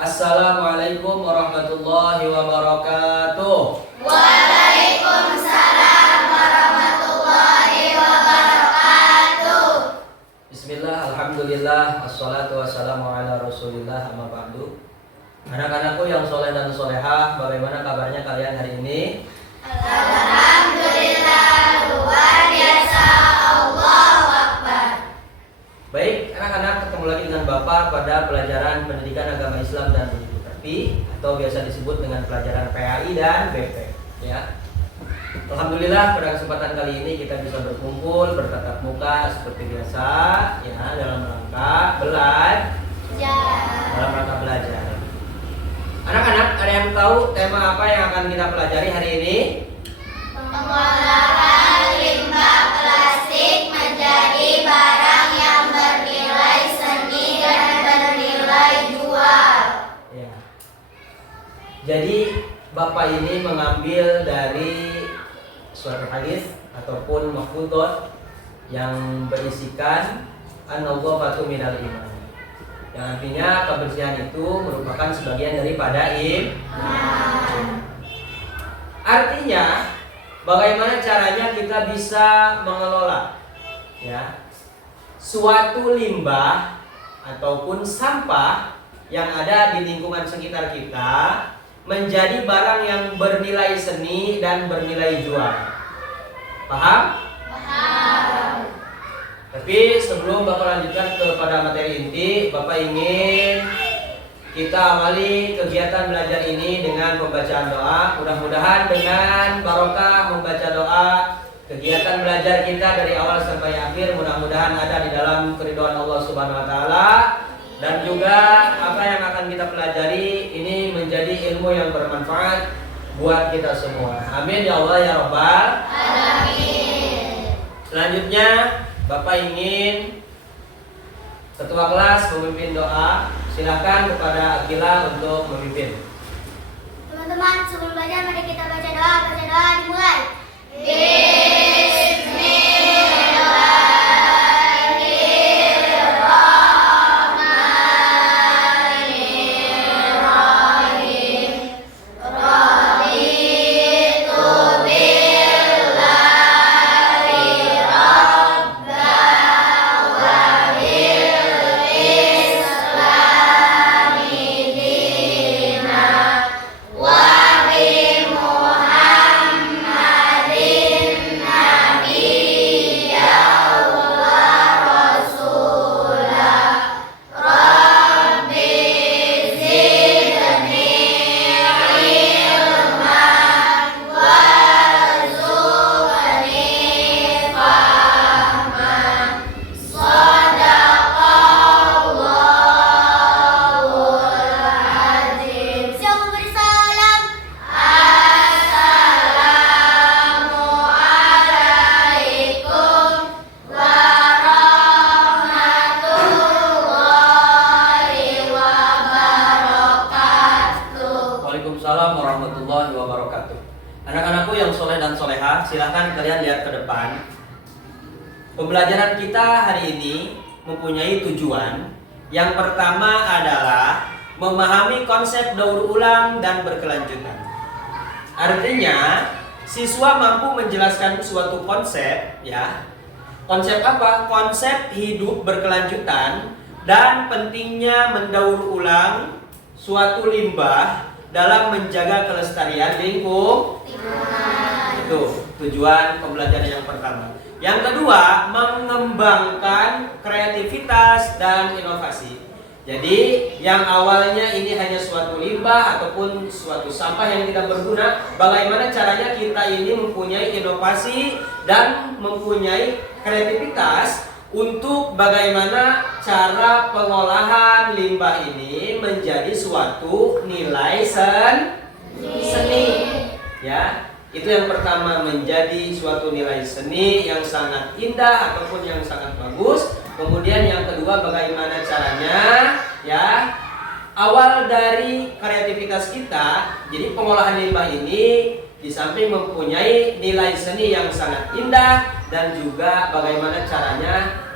Assalamualaikum warahmatullahi wabarakatuh. Waalaikumsalam warahmatullahi wabarakatuh. Bismillah, alhamdulillah, assalatu wassalamu ala rasulillah, amma ba'du. Anak-anakku yang soleh dan solehah, bagaimana kabarnya kalian hari ini? Alhamdulillah, luar biasa, Allahu Akbar. Baik, anak-anak, ketemu lagi dengan Bapak pada pelajaran pendidikan agama Islam dan Budi Pekerti, atau biasa disebut dengan pelajaran PAI dan BP, ya. Alhamdulillah, pada kesempatan kali ini kita bisa berkumpul bertatap muka seperti biasa, ya, dalam rangka belajar. Anak-anak, ada yang tahu tema apa yang akan kita pelajari hari ini? Pengolahan limbah plastik menjadi barang yang bernilai seni dan bernilai jual. Ya. Jadi Bapak ini mengambil dari suatu hadis ataupun mafhudot yang berisikan an-nadhafatu minal iman. Yang artinya kebersihan itu merupakan sebagian daripada iman. Artinya bagaimana caranya kita bisa mengelola, ya, suatu limbah ataupun sampah yang ada di lingkungan sekitar kita menjadi barang yang bernilai seni dan bernilai jual. Paham? Paham. Tapi sebelum Bapak lanjutkan kepada materi inti, Bapak ingin kita awali kegiatan belajar ini dengan pembacaan doa. Mudah-mudahan dengan barokah membaca doa, kegiatan belajar kita dari awal sampai akhir mudah-mudahan ada di dalam keridhaan Allah Subhanahu wa taala, dan juga apa yang akan kita pelajari ini menjadi ilmu yang bermanfaat buat kita semua. Amin ya Allah ya Rabbal Alamin. Selanjutnya Bapak ingin ketua kelas memimpin doa. Silakan kepada Akila untuk memimpin. Teman-teman, sebelum belajar mari kita baca doa. Dimulai. Waalaikumsalam warahmatullahi wabarakatuh. Anak-anakku yang soleh dan soleha, silahkan kalian lihat ke depan. Pembelajaran kita hari ini mempunyai tujuan. Yang pertama adalah memahami konsep daur ulang dan berkelanjutan. Artinya, siswa mampu menjelaskan suatu konsep, ya. Konsep apa? Konsep hidup berkelanjutan dan pentingnya mendaur ulang suatu limbah dalam menjaga kelestarian lingkungan. Itu tujuan pembelajaran yang pertama. Yang kedua, mengembangkan kreativitas dan inovasi. Jadi yang awalnya ini hanya suatu limbah ataupun suatu sampah yang tidak berguna, bagaimana caranya kita ini mempunyai inovasi dan mempunyai kreativitas untuk bagaimana cara pengolahan limbah ini menjadi suatu nilai seni, ya. Itu yang pertama, menjadi suatu nilai seni yang sangat indah ataupun yang sangat bagus. Kemudian yang kedua, bagaimana caranya, ya, awal dari kreativitas kita. Jadi pengolahan limbah ini di samping mempunyai nilai seni yang sangat indah, dan juga bagaimana caranya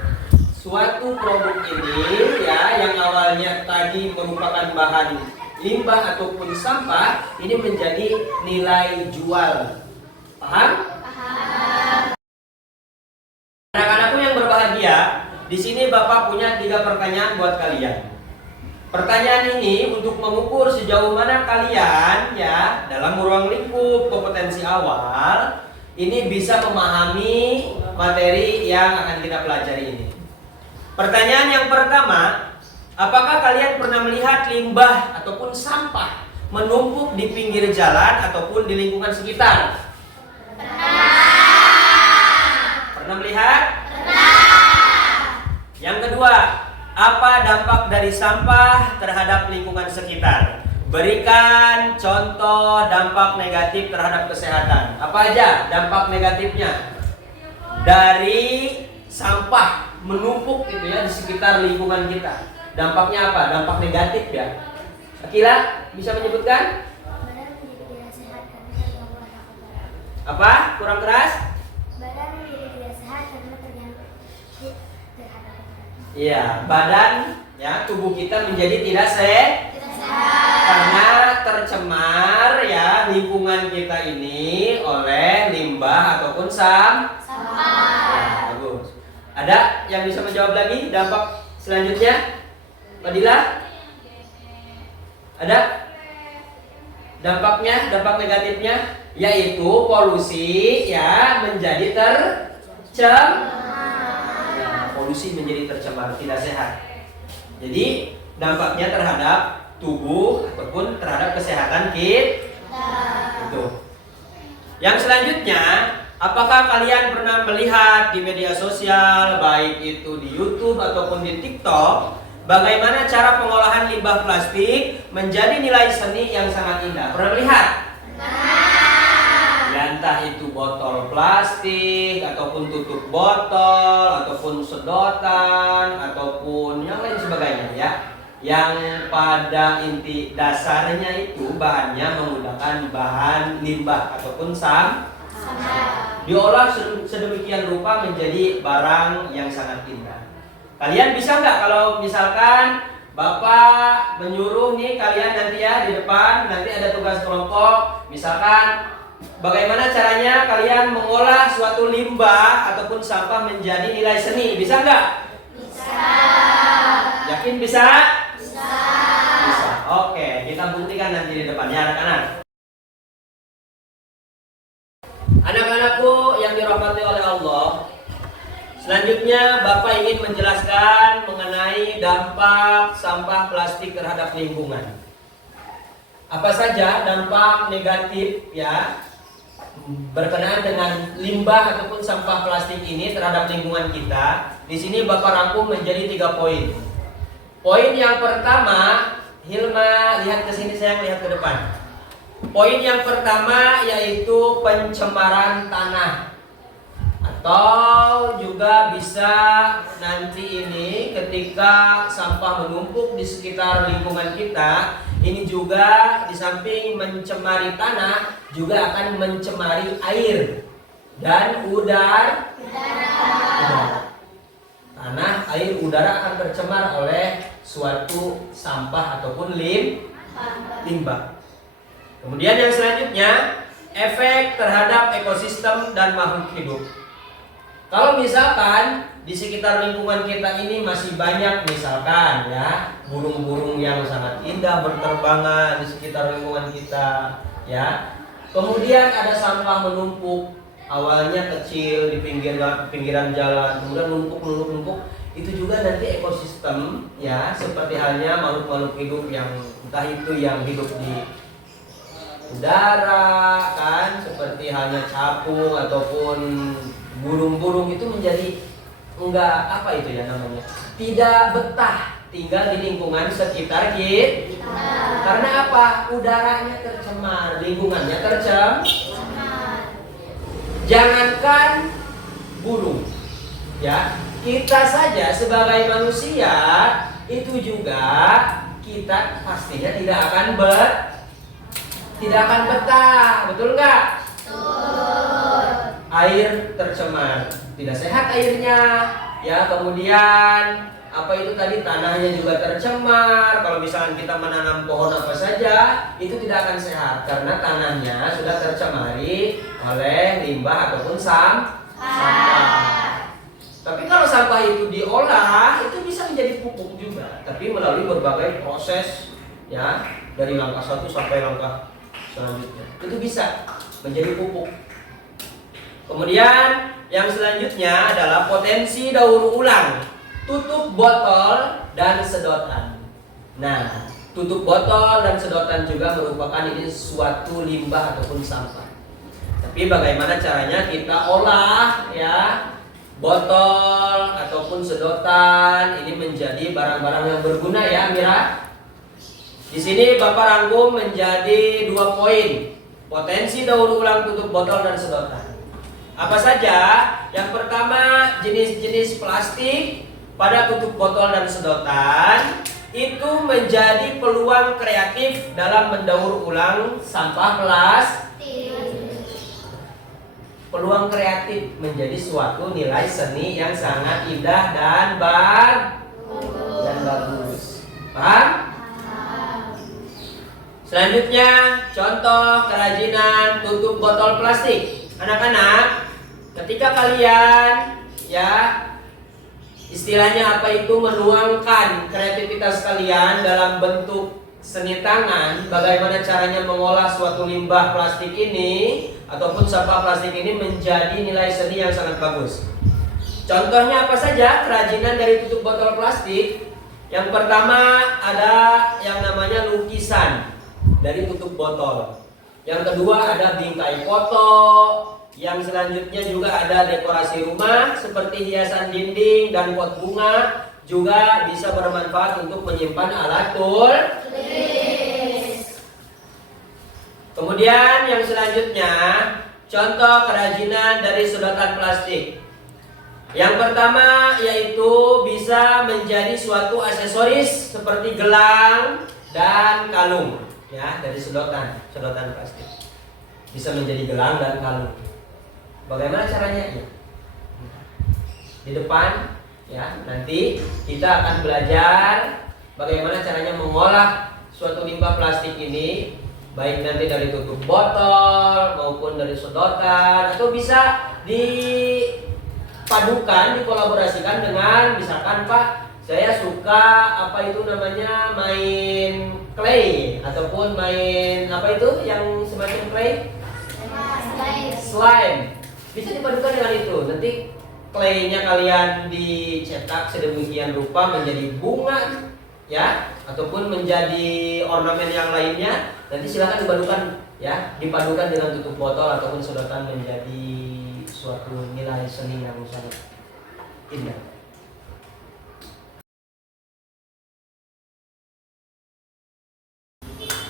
suatu produk ini, ya, yang awalnya tadi merupakan bahan limbah ataupun sampah ini menjadi nilai jual. Paham? Paham. Anak-anakku yang berbahagia, di sini Bapak punya 3 pertanyaan buat kalian. Pertanyaan ini untuk mengukur sejauh mana kalian ya dalam ruang lingkup kompetensi awal ini bisa memahami materi yang akan kita pelajari ini. Pertanyaan yang pertama, apakah kalian pernah melihat limbah ataupun sampah menumpuk di pinggir jalan ataupun di lingkungan sekitar? Pernah melihat? Yang kedua, apa dampak dari sampah terhadap lingkungan sekitar? Berikan contoh dampak negatif terhadap kesehatan. Apa aja dampak negatifnya dari sampah menumpuk gitu ya di sekitar lingkungan kita? Dampaknya apa? Dampak negatif ya. Akila bisa menyebutkan? Badan menjadi tidak sehat karena terganggu rasa kotoran. Apa? Kurang keras? Badan menjadi tidak sehat karena terganggu terhadap kotoran. Iya, badan ya tubuh kita menjadi tidak sehat karena tercemar ya lingkungan kita ini oleh limbah ataupun sampah. Ya, bagus. Ada yang bisa menjawab lagi dampak selanjutnya? Fadila? Ada? Dampaknya, dampak negatifnya yaitu polusi ya menjadi tercemar. Polusi menjadi tercemar, tidak sehat. Jadi dampaknya terhadap tubuh ataupun terhadap kesehatan kita. Itu. Yang selanjutnya, apakah kalian pernah melihat di media sosial baik itu di YouTube ataupun di TikTok bagaimana cara pengolahan limbah plastik menjadi nilai seni yang sangat indah? Pernah melihat? Ya, entah itu botol plastik ataupun tutup botol ataupun sedotan ataupun yang lain sebagainya ya. Yang pada inti dasarnya itu bahannya menggunakan bahan limbah ataupun sampah. Diolah sedemikian rupa menjadi barang yang sangat indah. Kalian bisa nggak kalau misalkan Bapak menyuruh nih kalian nanti ya di depan nanti ada tugas kelompok, misalkan bagaimana caranya kalian mengolah suatu limbah ataupun sampah menjadi nilai seni, bisa nggak? Bisa. Yakin bisa? Bisa. Bisa. Oke, kita buktikan nanti di depannya anak-anak. Anak-anakku yang dirahmati oleh Allah, selanjutnya Bapak ingin menjelaskan mengenai dampak sampah plastik terhadap lingkungan. Apa saja dampak negatif ya berkenaan dengan limbah ataupun sampah plastik ini terhadap lingkungan kita? Di sini Bapak rangkum menjadi 3 poin. Poin yang pertama, Hilma lihat ke sini, sayang, lihat ke depan. Poin yang pertama yaitu pencemaran tanah. Atau juga bisa nanti ini ketika sampah menumpuk di sekitar lingkungan kita, ini juga di samping mencemari tanah juga akan mencemari air dan udara. Tanah, air, udara akan tercemar oleh suatu sampah ataupun limbah. Kemudian yang selanjutnya, efek terhadap ekosistem dan makhluk hidup. Kalau misalkan di sekitar lingkungan kita ini masih banyak misalkan ya burung-burung yang sangat indah berterbangan di sekitar lingkungan kita ya. Kemudian ada sampah menumpuk, awalnya kecil di pinggiran jalan, kemudian numpuk, itu juga nanti ekosistem ya seperti halnya makhluk-makhluk hidup yang entah itu yang hidup di udara kan, seperti halnya capung ataupun burung-burung itu menjadi enggak apa itu ya namanya, tidak betah tinggal di lingkungan sekitar kita. Karena apa? Udaranya tercemar, lingkungannya tercemar. Jangankan burung ya, kita saja sebagai manusia itu juga kita pastinya tidak akan betah, betul nggak? Betul. Air tercemar, tidak sehat airnya, ya. Kemudian apa itu tadi, tanahnya juga tercemar. Kalau misalnya kita menanam pohon apa saja, itu tidak akan sehat karena tanahnya sudah tercemari oleh limbah ataupun sampah. Tapi kalau sampah itu diolah, itu bisa menjadi pupuk juga, tapi melalui berbagai proses, ya, dari langkah 1 sampai langkah selanjutnya. Itu bisa menjadi pupuk. Kemudian yang selanjutnya adalah potensi daur ulang, tutup botol dan sedotan. Nah, tutup botol dan sedotan juga merupakan ini suatu limbah ataupun sampah. Tapi bagaimana caranya kita olah, ya, botol ataupun sedotan ini menjadi barang-barang yang berguna, ya Mira. Di sini Bapak rangkum menjadi 2 poin. Potensi daur ulang tutup botol dan sedotan. Apa saja? Yang pertama, jenis-jenis plastik pada tutup botol dan sedotan itu menjadi peluang kreatif dalam mendaur ulang sampah plastik. Peluang kreatif menjadi suatu nilai seni yang sangat indah dan bagus. Paham? Selanjutnya, contoh kerajinan tutup botol plastik. Anak-anak, ketika kalian, ya, istilahnya apa itu, menuangkan kreativitas kalian dalam bentuk seni tangan, bagaimana caranya mengolah suatu limbah plastik ini ataupun sampah plastik ini menjadi nilai seni yang sangat bagus. Contohnya apa saja kerajinan dari tutup botol plastik? Yang pertama ada yang namanya lukisan dari tutup botol. Yang kedua ada bingkai foto. Yang selanjutnya juga ada dekorasi rumah seperti hiasan dinding dan pot bunga, juga bisa bermanfaat untuk menyimpan alat tulis. Kemudian yang selanjutnya contoh kerajinan dari sedotan plastik. Yang pertama yaitu bisa menjadi suatu aksesoris seperti gelang dan kalung, ya, dari sedotan plastik. Bisa menjadi gelang dan kalung. Bagaimana caranya? Ya. Di depan, ya, nanti kita akan belajar bagaimana caranya mengolah suatu limbah plastik ini, baik nanti dari tutup botol maupun dari sedotan, atau bisa dipadukan, dikolaborasikan dengan, misalkan Pak, saya suka apa itu namanya, main clay ataupun main apa itu yang semacam clay, slime. Bisa dipadukan dengan itu. Nanti clay-nya kalian dicetak sedemikian rupa menjadi bunga, ya, ataupun menjadi ornamen yang lainnya. Nanti silakan dipadukan, ya, dipadukan dengan tutup botol ataupun sedotan menjadi suatu nilai seni yang sangat indah.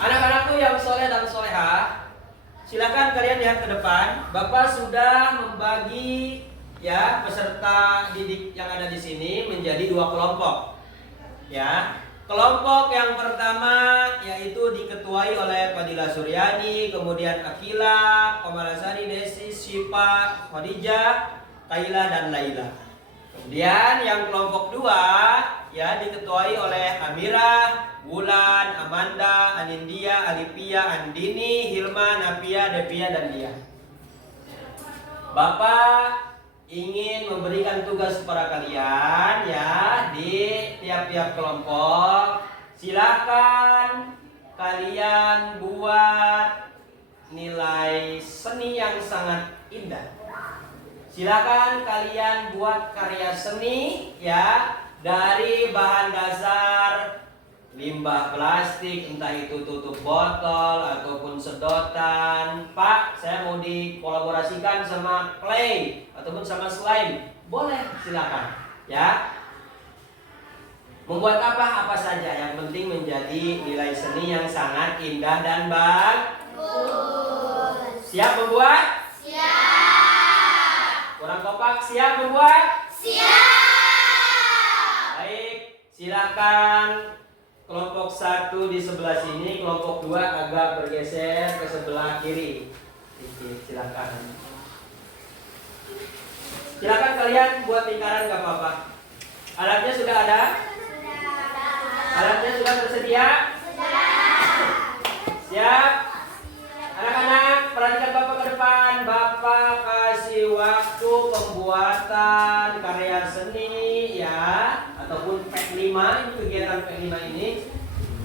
Anak-anakku yang soleh dan soleha, silakan kalian lihat ke depan. Bapak sudah membagi, ya, peserta didik yang ada di sini menjadi 2 kelompok. Ya, kelompok yang pertama yaitu diketuai oleh Fadila Suryani, kemudian Akila, Komalasari, Desi, Syifa, Khadijah, Kaila dan Laila. Kemudian yang kelompok 2, ya, diketuai oleh Amira, Wulan, Amanda, Anindya, Alipia, Andini, Hilma, Napia, Devia dan Dia. Bapak ingin memberikan tugas kepada kalian, ya, di tiap-tiap kelompok. Silakan kalian buat nilai seni yang sangat indah. Silakan kalian buat karya seni, ya, dari bahan dasar limbah plastik, entah itu tutup botol ataupun sedotan. Pak, saya mau dikolaborasikan sama clay ataupun sama slime. Boleh, silakan, ya. Membuat apa saja, yang penting menjadi nilai seni yang sangat indah dan bagus. Siap membuat? Siap. Kurang kompak, siap membuat? Siap. Baik, silakan. Kelompok 1 di sebelah sini, kelompok 2 agak bergeser ke sebelah kiri. Silakan. Silakan kalian buat lingkaran, gak apa-apa. Alatnya sudah ada? Alatnya sudah tersedia? Siap? Anak-anak, perhatikan Bapak ke depan. Bapak kasih waktu pembuatan karya seni ya, ataupun PEK 5, ini kegiatan PEK 5 ini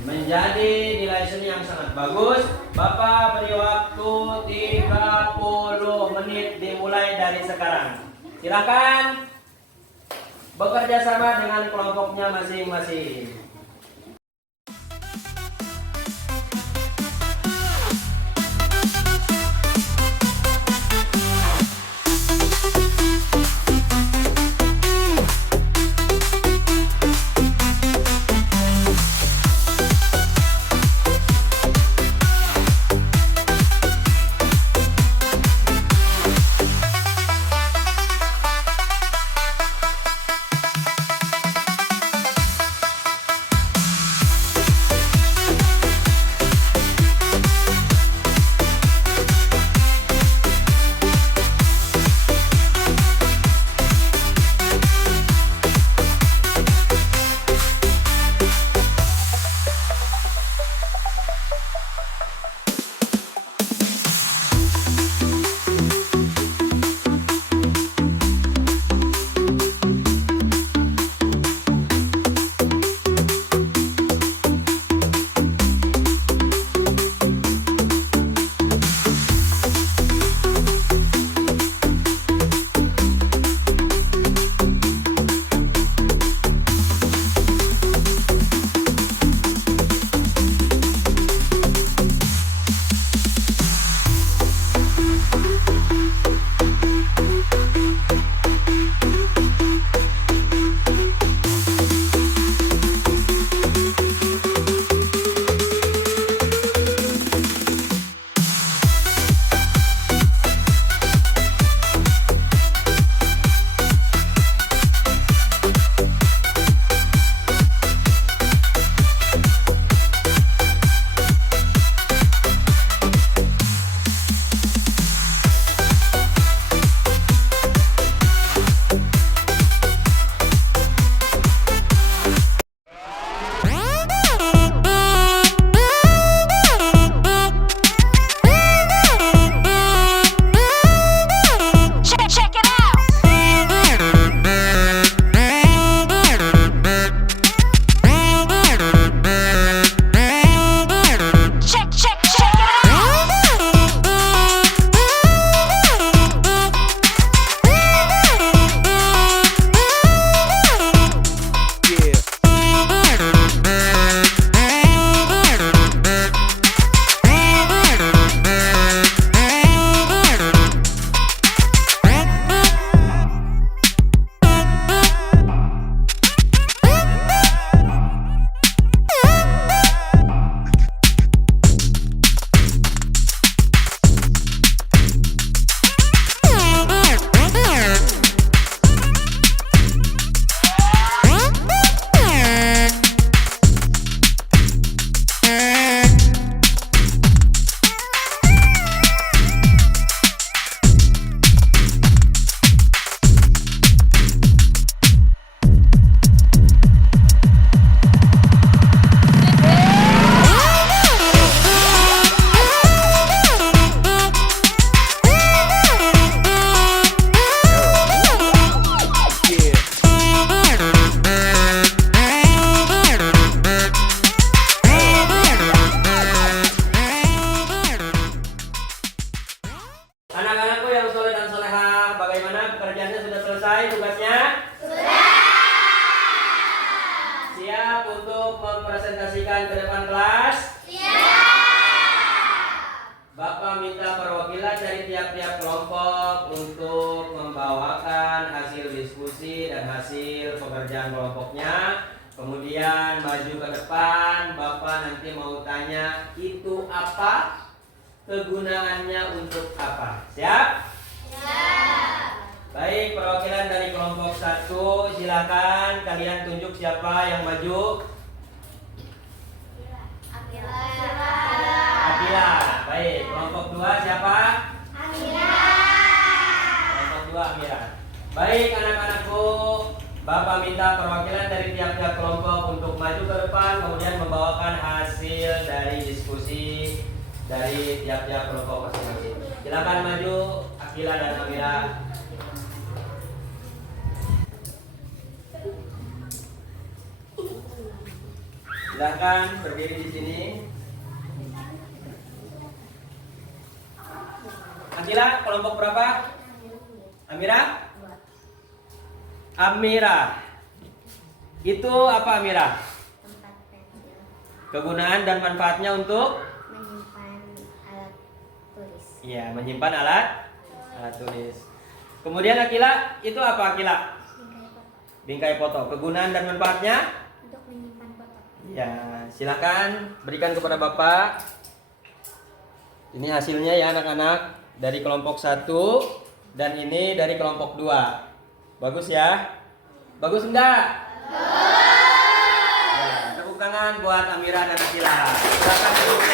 menjadi nilai seni yang sangat bagus. Bapak beri waktu 30 menit dimulai dari sekarang. Silakan bekerja sama dengan kelompoknya masing-masing. mempresentasikan ke depan kelas? Siap. Bapak minta perwakilan dari tiap-tiap kelompok untuk membawakan hasil diskusi dan hasil pekerjaan kelompoknya. Kemudian maju ke depan, Bapak nanti mau tanya itu apa, kegunaannya untuk apa. Siap? Siap. Baik, perwakilan dari kelompok 1, silakan kalian tunjuk siapa yang maju. Akila. Baik, kelompok 2 siapa? Amira. Kelompok 2 Amira. Baik anak-anakku, Bapak minta perwakilan maju ke depan kemudian membawakan hasil dari diskusi dari tiap-tiap kelompok masing-masing. Silakan maju Akila dan Amira. Silakan berdiri di sini. Akila, kelompok berapa? Amira? Amira. Itu apa Amira? Tempat pensil. Kegunaan dan manfaatnya untuk? Menyimpan alat tulis. Iya, menyimpan alat tulis. Kemudian Akila, itu apa Akila? Bingkai foto. Bingkai foto. Kegunaan dan manfaatnya? Untuk menyimpan foto. Ya, silakan berikan kepada Bapak. Ini hasilnya ya anak-anak dari kelompok 1 dan ini dari kelompok 2. Bagus ya? Bagus enggak? Ya, tepuk tangan buat Amira dan Akila. Silakan duduk.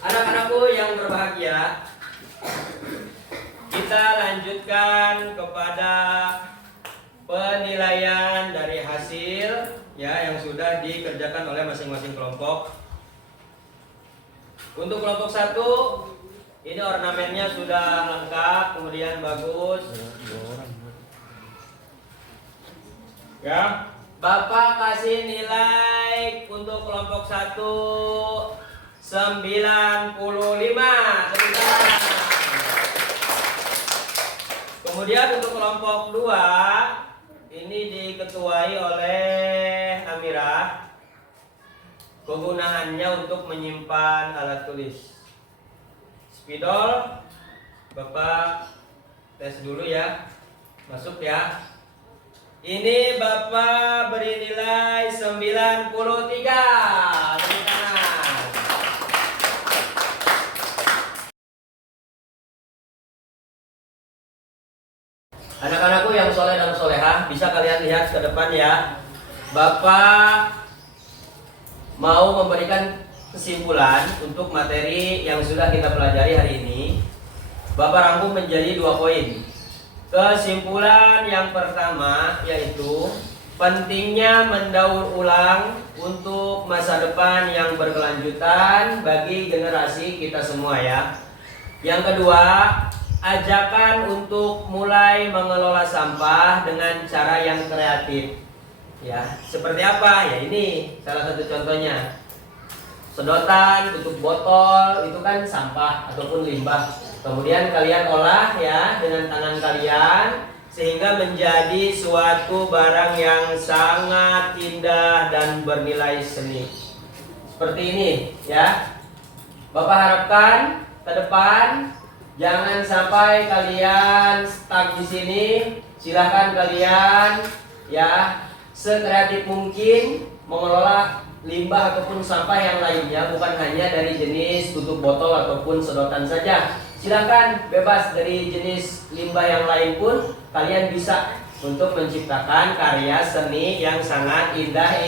Anak-anakku yang berbahagia, kita lanjutkan kepada penilaian dari hasil ya yang sudah dikerjakan oleh masing-masing kelompok. Untuk kelompok 1 ini ornamennya sudah lengkap, kemudian bagus. Ya, Bapak kasih nilai untuk kelompok 1 95. Tepuk tangan. Kemudian untuk kelompok 2 ini diketuai oleh Amira. Kegunaannya untuk menyimpan alat tulis. Spidol, Bapak tes dulu ya. Masuk ya. Ini Bapak beri nilai 93. Tepuk tangan. Anak-anakku yang soleh dan solehah, bisa kalian lihat ke depan ya. Bapak mau memberikan kesimpulan untuk materi yang sudah kita pelajari hari ini. Bapak rangkum menjadi 2 poin. Kesimpulan yang pertama yaitu pentingnya mendaur ulang untuk masa depan yang berkelanjutan bagi generasi kita semua ya. Yang kedua, ajakan untuk mulai mengelola sampah dengan cara yang kreatif. Ya, seperti apa? Ya ini salah satu contohnya. Sedotan, tutup botol itu kan sampah ataupun limbah. Kemudian kalian olah ya dengan tangan kalian sehingga menjadi suatu barang yang sangat indah dan bernilai seni. Seperti ini ya. Bapak harapkan ke depan jangan sampai kalian stuck di sini. Silahkan kalian ya sekreatif mungkin mengelola limbah ataupun sampah yang lainnya, bukan hanya dari jenis tutup botol ataupun sedotan saja. Silahkan bebas dari jenis limbah yang lain pun kalian bisa untuk menciptakan karya seni yang sangat indah.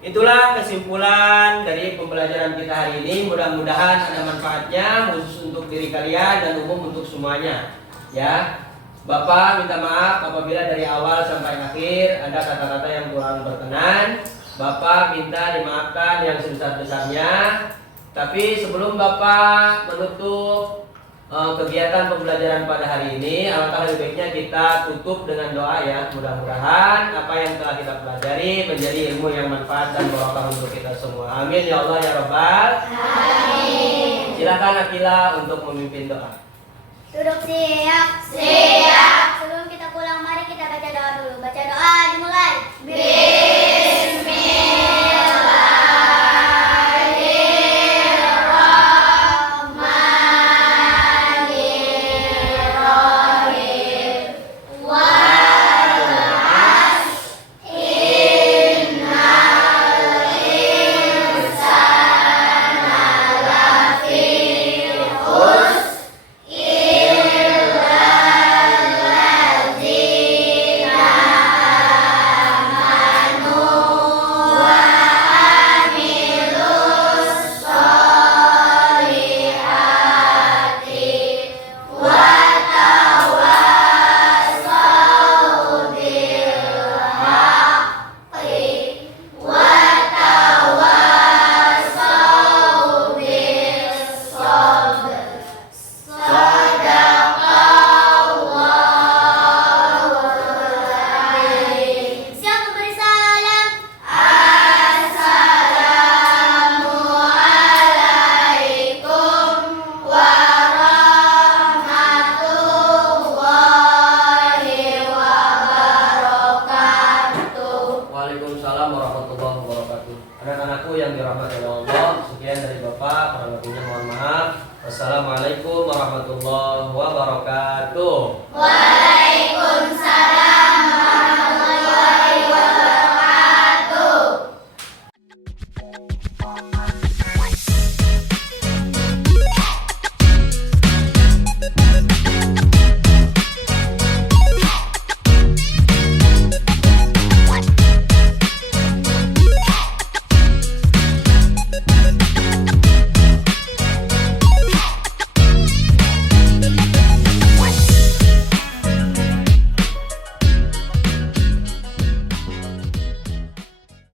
Itulah kesimpulan dari pembelajaran kita hari ini. Mudah-mudahan ada manfaatnya khusus untuk diri kalian dan umum untuk semuanya. Ya, Bapak minta maaf apabila dari awal sampai akhir ada kata-kata yang kurang berkenan. Bapak minta dimaafkan yang sebesar-besarnya. Tapi sebelum Bapak menutup kegiatan pembelajaran pada hari ini, alangkah lebih baiknya kita tutup dengan doa ya. Mudah-mudahan apa yang telah kita pelajari menjadi ilmu yang manfaat dan barokah untuk kita semua. Amin ya Allah ya Rabbal. Amin. Silakan Akila untuk memimpin doa. Duduk siap. Siap. Sebelum kita pulang, mari kita baca doa dulu. Baca doa dimulai. Assalamualaikum warahmatullahi wabarakatuh. Waalaikumsalam.